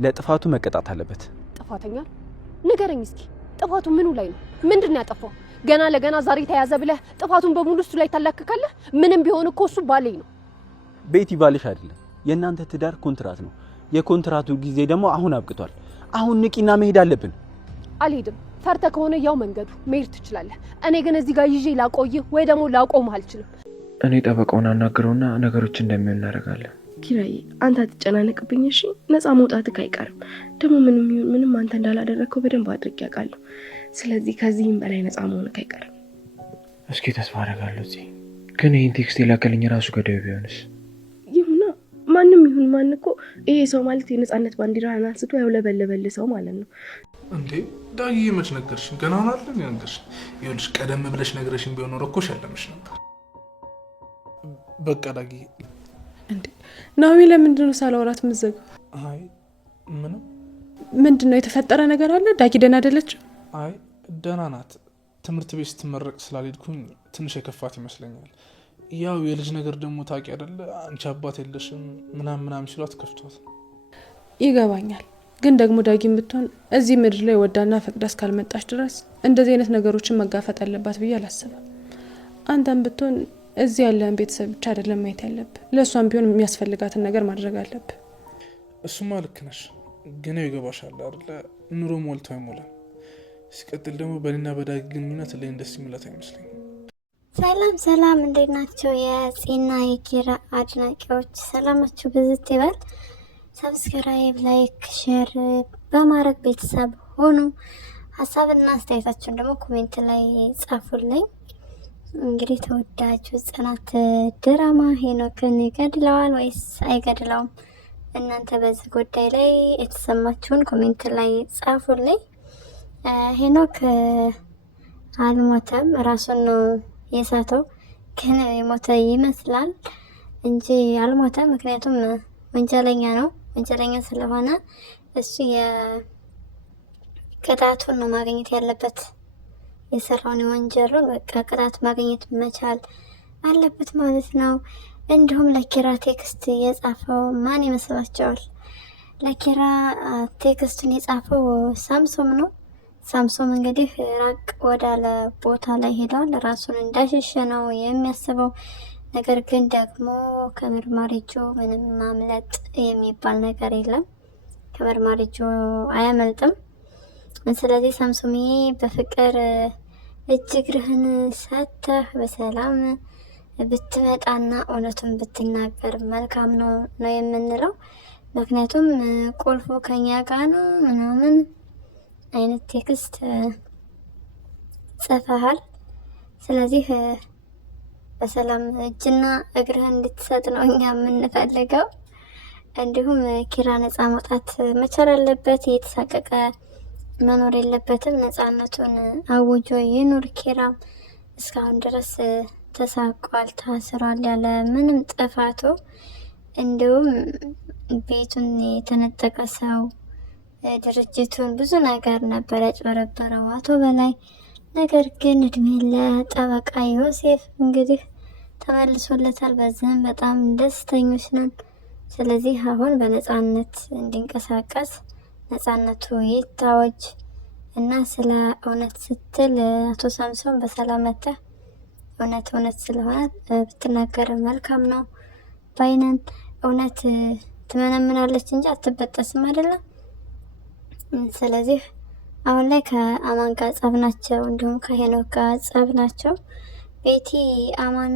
ለጥፋቱ መቀጣት አለበት። ጥፋተኛ ንገረኝ እስኪ ጥፋቱ ምኑ ላይ ነው? ምንድነው ያጠፋው? ገና ለገና ዛሬ ተያዘ ብለህ ጥፋቱን በሙሉ እሱ ላይ ታላክካለህ? ምንም ቢሆን እኮ እሱ ባሌ ነው። ቤቲ ባልሽ አይደለም። የእናንተ ትዳር ኮንትራት ነው። የኮንትራቱ ጊዜ ደግሞ አሁን አብቅቷል። አሁን ንቂና መሄድ አለብን። አልሄድም። ፈርተ ከሆነ ያው መንገዱ መሄድ ትችላለህ። እኔ ግን እዚህ ጋር ይዤ ላቆይህ ወይ ደግሞ ላቆምህ አልችልም። እኔ ጠበቃውን አናግረውና ነገሮች እንደሚሆን እናደርጋለን። ኪራዬ አንተ አትጨናነቅብኝ እሺ? ነፃ መውጣትህ አይቀርም። ደግሞ ምንም አንተ እንዳላደረግከው በደንብ አድርጌ ያውቃለሁ። ስለዚህ ከዚህም በላይ ነፃ መሆንህ አይቀርም። እስኪ ተስፋ አደርጋለሁ። እዚህ ግን ይህን ቴክስት የላከልኝ ራሱ ገዳዩ ቢሆንስ? ይሁና ማንም ይሁን ማን እኮ ይሄ ሰው ማለት የነፃነት ባንዲራን አንስቶ ያውለበለበል ሰው ማለት ነው። እንዴ ዳጊ መች ነገርሽኝ? ገና አናለን ነገርሽኝ። ይኸውልሽ ቀደም ብለሽ ነገርሽኝ ቢሆን ኖሮ እኮ ሸለምሽ ነበር። በቃ ዳጊ። እንዴ ናዊ ለምንድን ነው ሳላወራት ምዘገው? አይ ምንድነው የተፈጠረ ነገር አለ? ዳጊ ደህና አይደለች? አይ ደህና ናት። ትምህርት ቤት ስትመረቅ ስላልሄድኩኝ ትንሽ የከፋት ይመስለኛል። ያው የልጅ ነገር ደግሞ ታውቂ አይደለ? አንቺ አባት የለሽም ምናምን ሲሏት ከፍቷት። ይገባኛል። ግን ደግሞ ዳጊም ብትሆን እዚህ ምድር ላይ ወዳና ፈቅዳ እስካልመጣች ድረስ እንደዚህ አይነት ነገሮችን መጋፈጥ አለባት ብዬ አላስብም። አንተም ብትሆን እዚህ ያለን ቤተሰብ ብቻ አይደለም ማየት ያለብህ፣ ለእሷም ቢሆን የሚያስፈልጋትን ነገር ማድረግ አለብህ። እሱማ ልክ ነሽ። ግን ይገባሻል አይደለ? ኑሮ ሞልቶ አይሞላም። ሲቀጥል ደግሞ በእኔና በዳጊ ግንኙነት ላይ ደስ የሚላት አይመስለኝም። ሰላም እንዴት ናቸው የጽና የኪራ አድናቂዎች? ሰላማችሁ ብዝት ይበል። ሰብስክራይብ፣ ላይክ፣ ሼር በማድረግ ቤተሰብ ሆኑ። ሀሳብና አስተያየታችሁን ደግሞ ኮሜንት ላይ ጻፉልኝ። እንግዲህ ተወዳጁ ጽናት ድራማ ሄኖክን ይገድለዋል ወይስ አይገድለውም? እናንተ በዚህ ጉዳይ ላይ የተሰማችሁን ኮሜንት ላይ ጻፉልኝ። ሄኖክ አልሞተም፣ ራሱን ነው የሳተው። ግን የሞተ ይመስላል እንጂ አልሞተም። ምክንያቱም ወንጀለኛ ነው። ወንጀለኛ ስለሆነ እሱ የቅጣቱን ነው ማግኘት ያለበት። የሰራውን የወንጀሉን በቃ ቅጣት ማግኘት መቻል አለበት ማለት ነው። እንዲሁም ለኪራ ቴክስት የጻፈው ማን ይመስላችኋል? ለኪራ ቴክስቱን የጻፈው ሳምሶም ነው። ሳምሶም እንግዲህ ራቅ ወዳለ ቦታ ላይ ሄደዋል። ራሱን እንዳሸሸ ነው የሚያስበው። ነገር ግን ደግሞ ከመርማሪጆ ምንም ማምለጥ የሚባል ነገር የለም። ከመርማሪጆ አያመልጥም። ስለዚህ ሳምሶምዬ በፍቅር እጅግርህን ሰተህ በሰላም ብትመጣና እውነቱን ብትናገር መልካም ነው የምንለው። ምክንያቱም ቁልፉ ከኛ ጋር ነው ምናምን አይነት ቴክስት ጽፈሃል። ስለዚህ በሰላም እጅና እግርህን እንድትሰጥ ነው እኛ የምንፈልገው። እንዲሁም ኪራ ነፃ መውጣት መቻል አለበት። የተሳቀቀ መኖር የለበትም። ነፃነቱን አውጆ ይኑር። ኪራም እስካሁን ድረስ ተሳቋል፣ ታስሯል ያለ ምንም ጥፋቱ። እንዲሁም ቤቱን የተነጠቀ ሰው ድርጅቱን ብዙ ነገር ነበር ያጭበረበረው አቶ በላይ። ነገር ግን እድሜ ለጠበቃ ዮሴፍ እንግዲህ ተመልሶለታል። በዚህም በጣም ደስተኞች ነን። ስለዚህ አሁን በነፃነት እንዲንቀሳቀስ ነፃነቱ ይታወጅ እና ስለ እውነት ስትል አቶ ሳምሶን በሰላም መጥተህ እውነት ስለሆነ ብትናገር መልካም ነው ባይነን። እውነት ትመነምናለች እንጂ አትበጠስም አይደለም። ስለዚህ አሁን ላይ ከአማን ጋር ጸብ ናቸው፣ እንዲሁም ከሄኖክ ጋር ጸብ ናቸው። ቤቲ አማን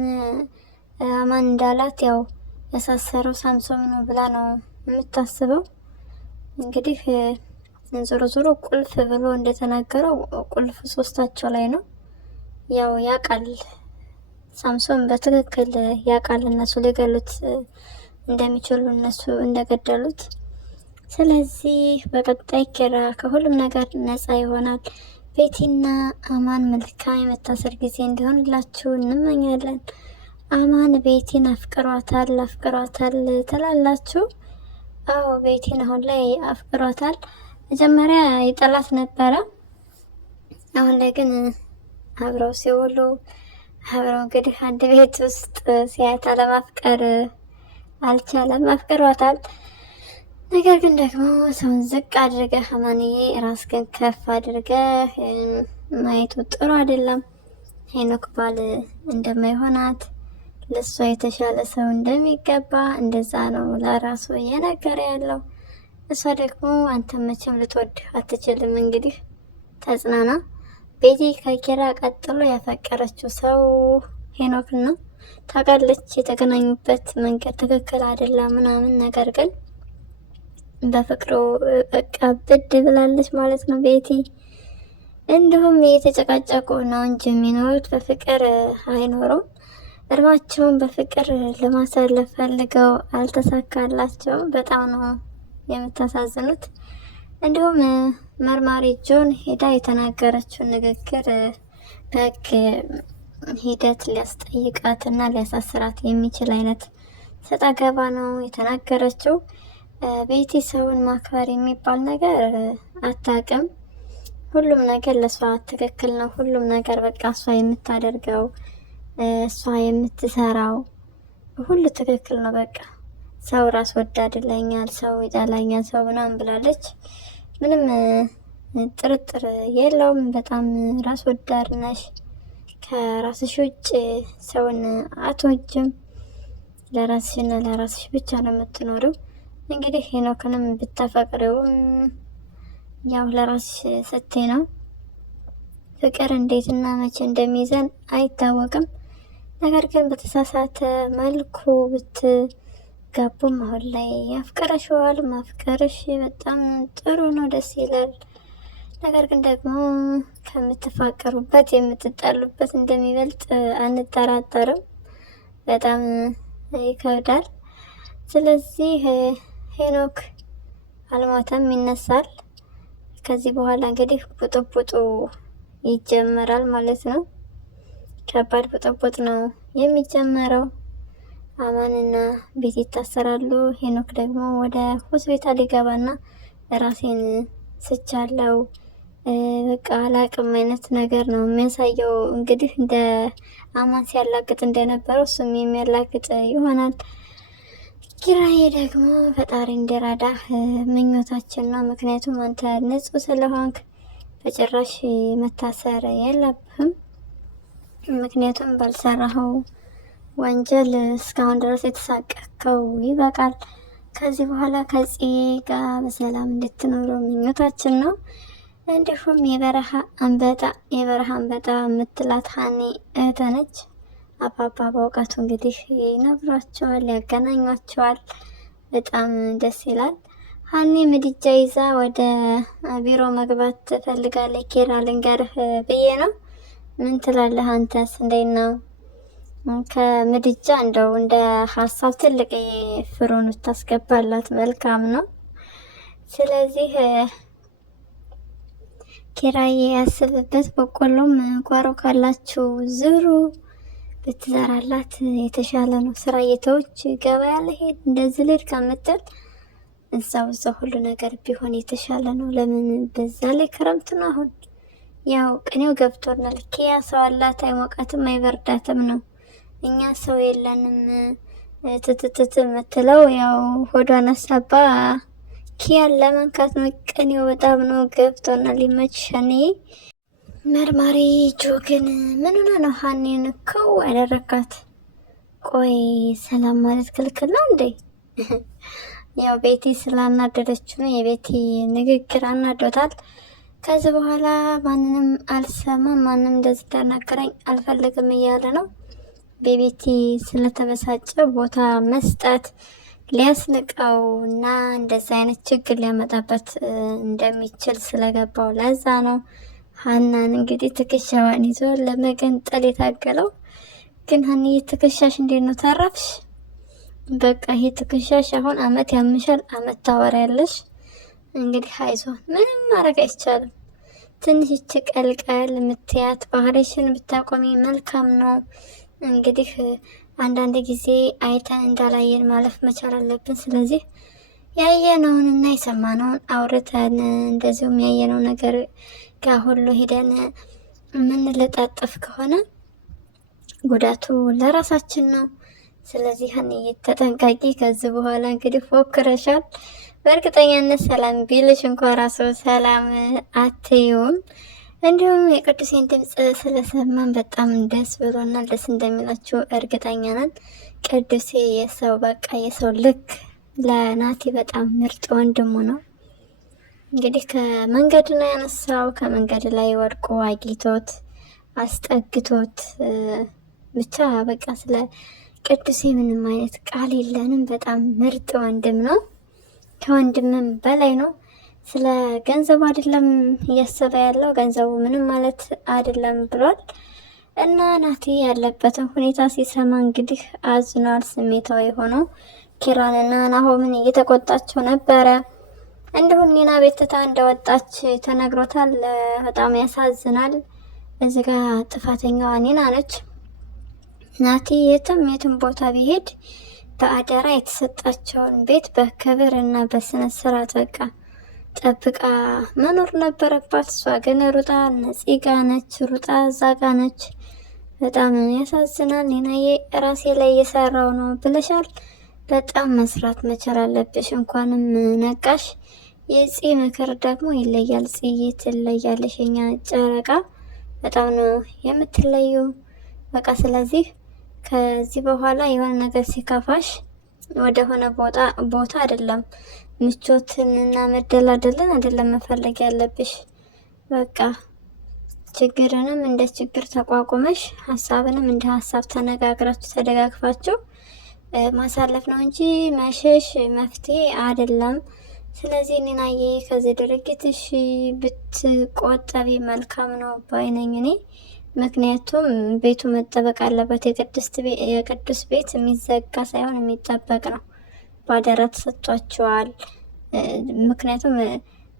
እንዳላት ያው ያሳሰረው ሳምሶን ነው ብላ ነው የምታስበው። እንግዲህ ዞሮ ቁልፍ ብሎ እንደተናገረው ቁልፍ ሶስታቸው ላይ ነው። ያው ያቃል ሳምሶን በትክክል ያቃል እነሱ ሊገሉት እንደሚችሉ እነሱ እንደገደሉት። ስለዚህ በቀጣይ ኪራ ከሁሉም ነገር ነፃ ይሆናል። ቤቲና አማን መልካም የመታሰር ጊዜ እንዲሆንላችሁ እንመኛለን። አማን ቤቲን አፍቅሯታል ትላላችሁ? አዎ ቤቲን አሁን ላይ አፍቅሯታል። መጀመሪያ የጠላት ነበረ። አሁን ላይ ግን አብረው ሲውሉ አብረው እንግዲህ አንድ ቤት ውስጥ ሲያታ ለማፍቀር አልቻለም። አፍቅሯታል። ነገር ግን ደግሞ ሰውን ዝቅ አድርገህ አማንዬ ራስህን ከፍ አድርገህ ማየቱ ጥሩ አይደለም። ሄኖክ ባል እንደማይሆናት ለሷ የተሻለ ሰው እንደሚገባ እንደዛ ነው ለራሱ እየነገረ ያለው። እሷ ደግሞ አንተ መቼም ልትወድ አትችልም። እንግዲህ ተጽናና። ቤቲ ከኪራ ቀጥሎ ያፈቀረችው ሰው ሄኖክን ነው። ታውቃለች የተገናኙበት መንገድ ትክክል አይደለም ምናምን፣ ነገር ግን በፍቅሩ በቃ ብድ ብላለች ማለት ነው ቤቲ። እንዲሁም የተጨቃጨቁ ነው እንጂ የሚኖሩት በፍቅር አይኖሩም። እድሜያቸውን በፍቅር ለማሳለፍ ፈልገው አልተሳካላቸውም። በጣም ነው የምታሳዝኑት። እንዲሁም መርማሪ ጆን ሄዳ የተናገረችውን ንግግር በህግ ሂደት ሊያስጠይቃትና ሊያሳስራት የሚችል አይነት ሰጣ ገባ ነው የተናገረችው። ቤቲ ሰውን ማክበር የሚባል ነገር አታውቅም። ሁሉም ነገር ለእሷ ትክክል ነው። ሁሉም ነገር በቃ እሷ የምታደርገው እሷ የምትሰራው ሁሉ ትክክል ነው። በቃ ሰው ራስ ወዳድ ይለኛል፣ ሰው ይጠላኛል፣ ሰው ምናምን ብላለች። ምንም ጥርጥር የለውም። በጣም ራስ ወዳድ ነሽ። ከራስሽ ውጭ ሰውን አትወጅም። ለራስሽና ለራስሽ ብቻ ነው የምትኖሪው። እንግዲህ ሄኖክንም ብታፈቅሪውም ያው ለራስሽ ስትይ ነው። ፍቅር እንዴትና መቼ እንደሚይዘን አይታወቅም። ነገር ግን በተሳሳተ መልኩ ብትጋቡም አሁን ላይ ያፍቀረሽዋል። ማፍቀርሽ በጣም ጥሩ ነው፣ ደስ ይላል። ነገር ግን ደግሞ ከምትፋቀሩበት የምትጣሉበት እንደሚበልጥ አንጠራጠርም። በጣም ይከብዳል። ስለዚህ ሄኖክ አልሞተም፣ ይነሳል። ከዚህ በኋላ እንግዲህ ቡጥቡጡ ይጀመራል ማለት ነው። ከባድ ቡጥቡጥ ነው የሚጀመረው። አማንና ቤት ይታሰራሉ። ሄኖክ ደግሞ ወደ ሆስፒታል ይገባና ራሴን ስቻለው በቃ አላቅም አይነት ነገር ነው የሚያሳየው። እንግዲህ እንደ አማን ሲያላግጥ እንደነበረው እሱም የሚያላግጥ ይሆናል። ኪራዬ ደግሞ ፈጣሪ እንዲረዳህ ምኞታችን ነው። ምክንያቱም አንተ ንጹሕ ስለሆንክ በጭራሽ መታሰር የለብህም። ምክንያቱም ባልሰራኸው ወንጀል እስካሁን ድረስ የተሳቀቅከው ይበቃል። ከዚህ በኋላ ከጽ ጋር በሰላም እንድትኖሩ ምኞታችን ነው። እንዲሁም የበረሃ አንበጣ የምትላት ሀኒ እህቷ ነች። አባባ በእውቀቱ እንግዲህ ይነግሯቸዋል፣ ያገናኟቸዋል። በጣም ደስ ይላል። ሀኒ ምድጃ ይዛ ወደ ቢሮ መግባት ትፈልጋለች። ኪራ ልንገርህ ብዬ ነው። ምን ትላለህ አንተስ? እንዴት ነው? ከምድጃ እንደው እንደ ሀሳብ ትልቅ ፍሩን ብታስገባላት መልካም ነው። ስለዚህ ኪራዬ ያስብበት። በቆሎም ጓሮ ካላችሁ ዝሩ ብትዘራላት የተሻለ ነው። ስራ የተዎች ገበያ ለሄድ እንደዚህ ልድ ከምትል እዛው ሁሉ ነገር ቢሆን የተሻለ ነው። ለምን በዛ ላይ ክረምት ነው አሁን። ያው ቅኔው ገብቶናል። ኪያ ሰው አላት፣ አይሞቃትም አይበርዳትም ነው። እኛ ሰው የለንም ትትትት የምትለው ያው ሆዷን አሳባ ኪያን ለመንካት ነው። ቅኔው በጣም ነው ገብቶናል። ሊመችሸኔ መርማሪ ጆ ግን ምን ሆነ ነው ሀኒን እኮው ያደረካት? ቆይ ሰላም ማለት ክልክል ነው እንዴ? ያው ቤቲ ስላናደደችው ነው። የቤቲ ንግግር አናዶታል። ከዚህ በኋላ ማንንም አልሰማም፣ ማንም እንደዚህ ተናገረኝ አልፈልግም እያለ ነው። በቤቲ ስለተበሳጨ ቦታ መስጠት ሊያስንቀው እና እንደዚህ አይነት ችግር ሊያመጣበት እንደሚችል ስለገባው ለዛ ነው ሀናን እንግዲህ ትከሻዋን ይዞ ለመገንጠል የታገለው። ግን ሀኒ ትከሻሽ እንዴት ነው ታረፍሽ? በቃ ይሄ ትከሻሽ አሁን አመት ያምሻል፣ አመት ታወሪያለሽ። እንግዲህ አይዞን፣ ምንም ማድረግ አይቻልም። ትንሽ ቀልቀል የምትያት ባህሪሽን ብታቆሚ መልካም ነው። እንግዲህ አንዳንድ ጊዜ አይተን እንዳላየን ማለፍ መቻል አለብን። ስለዚህ ያየነውን እና የሰማነውን አውርተን እንደዚሁም ያየነው ነገር ጋር ሁሉ ሄደን የምንለጣጠፍ ከሆነ ጉዳቱ ለራሳችን ነው። ስለዚህ ሀኒዬ ተጠንቃቂ። ከዚህ በኋላ እንግዲህ ፎክረሻል፣ በእርግጠኛነት ሰላም ቢልሽ እንኳን ራሱ ሰላም አትዩም። እንዲሁም የቅዱሴን ድምፅ ስለሰማን በጣም ደስ ብሎናል። ደስ እንደሚላችሁ እርግጠኛ ነን። ቅዱሴ የሰው ልክ ለናቲ በጣም ምርጥ ወንድሙ ነው። እንግዲህ ከመንገድ ነው ያነሳው። ከመንገድ ላይ ወድቆ አግኝቶት አስጠግቶት ብቻ በቃ ስለ ቅዱሴ ምንም አይነት ቃል የለንም። በጣም ምርጥ ወንድም ነው። ከወንድምም በላይ ነው። ስለ ገንዘቡ አይደለም እያሰበ ያለው፣ ገንዘቡ ምንም ማለት አይደለም ብሏል። እና ናቲ ያለበትን ሁኔታ ሲሰማ እንግዲህ አዝኗል። ስሜታዊ ሆኖ ኪራንና ናሆምን እየተቆጣቸው ነበረ። እንዲሁም ኒና ቤት ትታ እንደወጣች ተነግሮታል። በጣም ያሳዝናል። እዚህ ጋር ጥፋተኛዋ ኒና ነች። ናቲ የትም ቦታ ቢሄድ በአደራ የተሰጣቸውን ቤት በክብር እና በስነ ስርዓት በቃ ጠብቃ መኖር ነበረባት። እሷ ግን ሩጣ ነፂ ጋ ነች፣ ሩጣ እዛ ጋ ነች። በጣም ያሳዝናል። ኒናዬ ራሴ ላይ እየሰራው ነው ብለሻል። በጣም መስራት መቻል አለብሽ። እንኳንም ነቃሽ። የፂ ምክር ደግሞ ይለያል። ጽዬ ትለያለሽ። የኛ ጨረቃ በጣም ነው የምትለዩ። በቃ ስለዚህ ከዚህ በኋላ የሆነ ነገር ሲከፋሽ ወደ ሆነ ቦታ አይደለም ምቾትንና መደላደልን አይደለም መፈለግ ያለብሽ። በቃ ችግርንም እንደ ችግር ተቋቁመሽ ሀሳብንም እንደ ሀሳብ ተነጋግራችሁ ተደጋግፋችሁ ማሳለፍ ነው እንጂ መሸሽ መፍትሄ አይደለም። ስለዚህ ኒናዬ ከዚህ ድርጊትሽ ብትቆጠቢ መልካም ነው ባይነኝ እኔ። ምክንያቱም ቤቱ መጠበቅ አለበት። የቅዱስ ቤት የሚዘጋ ሳይሆን የሚጠበቅ ነው። ባደራ ተሰጥቷቸዋል። ምክንያቱም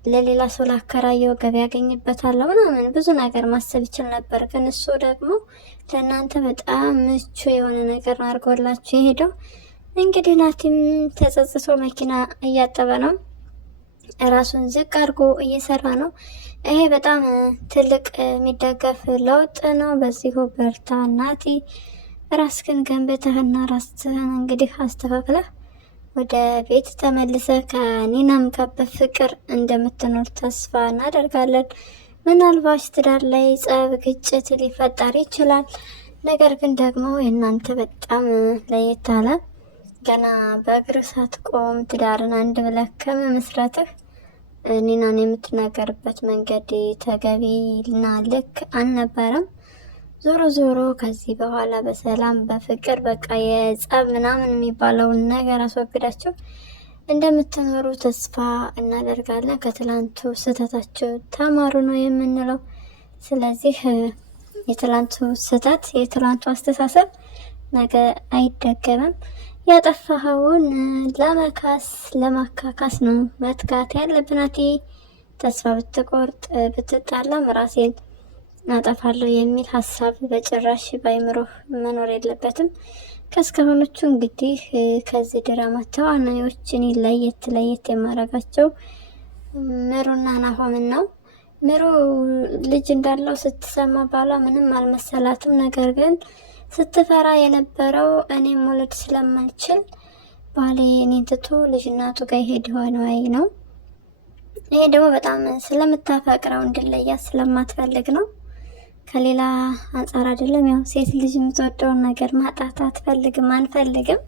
ለሌላ ሰው ላከራየው ገቢ ያገኝበታለሁ ምናምን ብዙ ነገር ማሰብ ይችል ነበር። ግን እሱ ደግሞ ለእናንተ በጣም ምቹ የሆነ ነገር አድርጎላችሁ የሄደው። እንግዲህ ናቲም ተጸጽቶ መኪና እያጠበ ነው። ራሱን ዝቅ አድርጎ እየሰራ ነው። ይሄ በጣም ትልቅ የሚደገፍ ለውጥ ነው። በዚሁ በርታ ናቲ። ራስህን ገንብተህና ራስህን እንግዲህ አስተካክለህ ወደ ቤት ተመልሰህ ከኒናም ጋር በፍቅር እንደምትኖር ተስፋ እናደርጋለን። ምናልባት ትዳር ላይ ጸብ፣ ግጭት ሊፈጠር ይችላል። ነገር ግን ደግሞ የእናንተ በጣም ለየት አለ። ገና በእግር ሳትቆም ትዳርን አንድ ብለህ ከመመስረትህ ኒናን የምትናገርበት መንገድ ተገቢና ልክ አልነበረም። ዞሮ ዞሮ ከዚህ በኋላ በሰላም በፍቅር በቃ የጸብ ምናምን የሚባለውን ነገር አስወግዳችሁ እንደምትኖሩ ተስፋ እናደርጋለን። ከትላንቱ ስህተታችሁ ተማሩ ነው የምንለው። ስለዚህ የትላንቱ ስህተት የትላንቱ አስተሳሰብ ነገ አይደገምም። ያጠፋኸውን ለማካካስ ነው መትጋት ያለብናት። ተስፋ ብትቆርጥ ብትጣላም ራሴን አጠፋለሁ የሚል ሀሳብ በጭራሽ ባይምሮህ መኖር የለበትም። ከእስካሁኖቹ እንግዲህ ከዚህ ድራማ ተዋናዮችን ለየት የማረጋቸው ምሩና ናሆምን ነው። ምሩ ልጅ እንዳለው ስትሰማ ባሏ ምንም አልመሰላትም። ነገር ግን ስትፈራ የነበረው እኔም መውለድ ስለማልችል ባሌ እኔን ትቶ ልጅ እናቱ ጋር ይሄድ ሆነ ወይ ነው። ይሄ ደግሞ በጣም ስለምታፈቅረው እንድለያት ስለማትፈልግ ነው። ከሌላ አንጻር አይደለም። ያው ሴት ልጅ የምትወደውን ነገር ማጣት አትፈልግም፣ አንፈልግም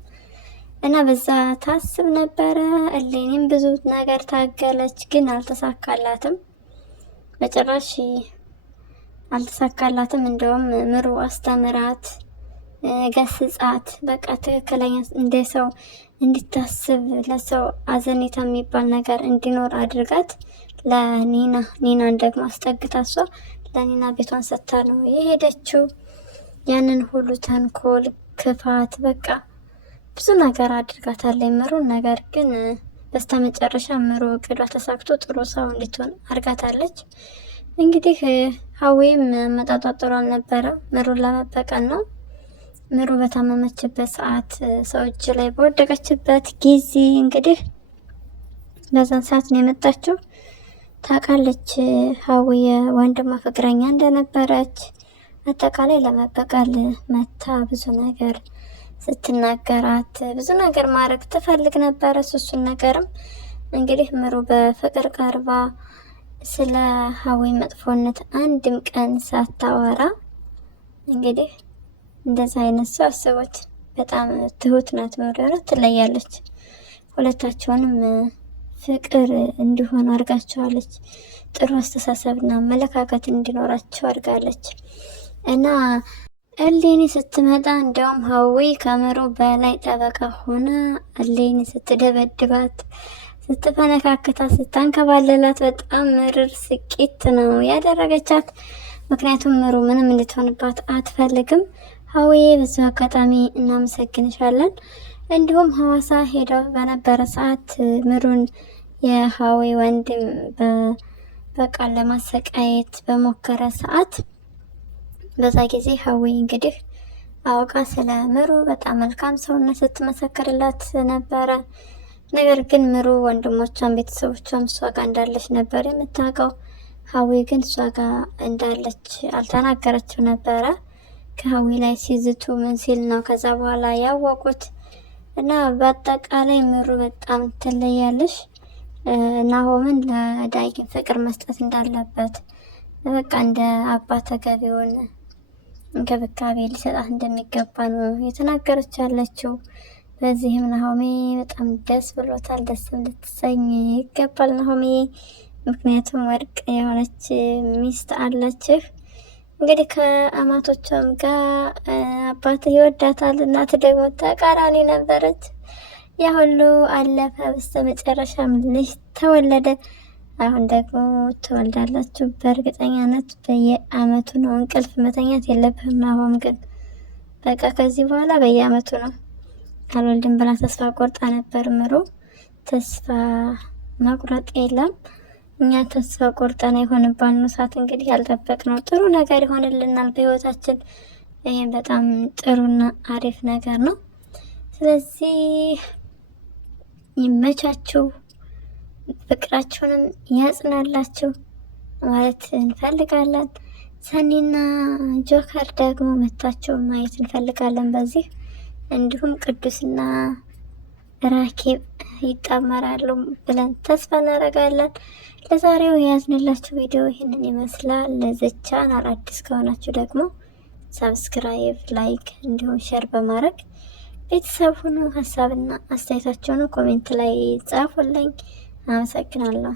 እና በዛ ታስብ ነበረ። እሌኒም ብዙ ነገር ታገለች፣ ግን አልተሳካላትም፣ በጭራሽ አልተሳካላትም። እንደውም ምሩ አስተምራት፣ ገስጻት፣ በቃ ትክክለኛ እንደ ሰው እንድታስብ ለሰው አዘኔታ የሚባል ነገር እንዲኖር አድርጋት ኒናን ደግሞ አስጠግታ እሷ ለኒና ቤቷን ሰጥታ ነው የሄደችው። ያንን ሁሉ ተንኮል፣ ክፋት በቃ ብዙ ነገር አድርጋታለች ምሩን። ነገር ግን በስተመጨረሻ ምሩ እቅዷ ተሳክቶ ጥሩ ሰው እንድትሆን አድርጋታለች። እንግዲህ ሀዊም መጣጧ ጥሩ አልነበረም። ምሩን ለመበቀል ነው። ምሩ በታመመችበት ሰዓት ሰው እጅ ላይ በወደቀችበት ጊዜ እንግዲህ በዛን ሰዓት ነው የመጣችው። ታውቃለች ሀዊ የወንድሟ ፍቅረኛ እንደነበረች። አጠቃላይ ለመበቀል መታ ብዙ ነገር ስትናገራት ብዙ ነገር ማድረግ ትፈልግ ነበረ። እሱን ነገርም እንግዲህ ምሩ በፍቅር ቀርባ ስለ ሀዊ መጥፎነት አንድም ቀን ሳታወራ እንግዲህ እንደዛ አይነት ሰው አስቦት በጣም ትሁት ናት። ምሩ ትለያለች። ሁለታቸውንም ፍቅር እንዲሆኑ አድርጋቸዋለች። ጥሩ አስተሳሰብና አመለካከት እንዲኖራቸው አድርጋለች። እና እሌኒ ስትመጣ እንዲያውም ሀዊ ከምሩ በላይ ጠበቃ ሆና እሌኒ ስትደበድባት፣ ስትፈነካክታት፣ ስታንከባለላት በጣም ምርር ስቂት ነው ያደረገቻት። ምክንያቱም ምሩ ምንም እንድትሆንባት አትፈልግም። ሀዊ በዚ አጋጣሚ እናመሰግንሻለን። እንዲሁም ሐዋሳ ሄደው በነበረ ሰዓት ምሩን የሀዊ ወንድም በቃል ለማሰቃየት በሞከረ ሰዓት በዛ ጊዜ ሀዊ እንግዲህ አውቃ ስለ ምሩ በጣም መልካም ሰውነት ስትመሰክርላት ነበረ። ነገር ግን ምሩ ወንድሞቿን፣ ቤተሰቦቿም እሷ ጋር እንዳለች ነበር የምታውቀው። ሀዊ ግን እሷ ጋር እንዳለች አልተናገረችው ነበረ። ከሀዊ ላይ ሲዝቱ ምን ሲል ነው ከዛ በኋላ ያወቁት። እና በአጠቃላይ ምሩ በጣም ትለያለሽ። ናሆምን ለዳጊም ፍቅር መስጠት እንዳለበት በቃ እንደ አባት ተገቢውን እንክብካቤ ሊሰጣት እንደሚገባ ነው የተናገረች ያለችው። በዚህም ናሆሜ በጣም ደስ ብሎታል። ደስ ልትሰኝ ይገባል ናሆሜ፣ ምክንያቱም ወርቅ የሆነች ሚስት አለችህ። እንግዲህ ከአማቶቿም ጋር አባትህ ይወዳታል፣ እናት ደግሞ ተቃራኒ ነበረች። ያ ሁሉ አለፈ። በስተ መጨረሻም ልጅ ተወለደ። አሁን ደግሞ ትወልዳላችሁ በእርግጠኛነት። በየአመቱ ነው። እንቅልፍ መተኛት የለብህም ናሆም። ግን በቃ ከዚህ በኋላ በየአመቱ ነው። አልወልድም ብላ ተስፋ ቆርጣ ነበር ምሩ። ተስፋ መቁረጥ የለም። እኛ ተስፋ ቆርጠን የሆንባን ሰዓት እንግዲህ ያልጠበቅነው ጥሩ ነገር ይሆንልናል በህይወታችን። ይህም በጣም ጥሩና አሪፍ ነገር ነው። ስለዚህ ይመቻችሁ፣ ፍቅራችሁንም ያጽናላችሁ ማለት እንፈልጋለን። ሰኒና ጆከር ደግሞ መታችሁ ማየት እንፈልጋለን በዚህ። እንዲሁም ቅዱስና ራኬብ ይጣመራሉ ብለን ተስፋ እናደርጋለን። ለዛሬው የያዝንላችሁ ቪዲዮ ይህንን ይመስላል። ለዚህ ቻናል አዲስ ከሆናችሁ ደግሞ ሰብስክራይብ፣ ላይክ እንዲሁም ሼር በማድረግ ቤተሰብ ሁኑ። ሀሳብና አስተያየታችሁን ኮሜንት ላይ ጻፉልኝ። አመሰግናለሁ።